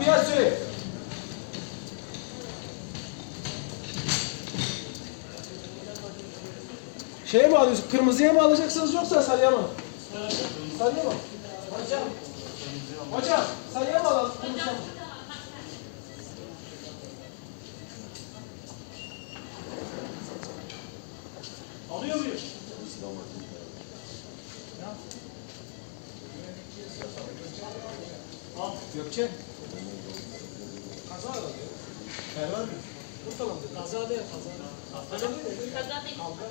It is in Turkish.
Kapıyı aç söyle. Şeye mi alıyorsun? Kırmızıya mı alacaksınız yoksa sarıya mı? Sarıya mı? Hocam. Hocam sarıya mı alalım? Kırmızıya mı? Alıyor muyuz? Al. Gökçe. Kaza aradı. Perver mi? Bu tamamdır. Kaza değil, kaza. Kaza değil. Kaza değil. Kavga.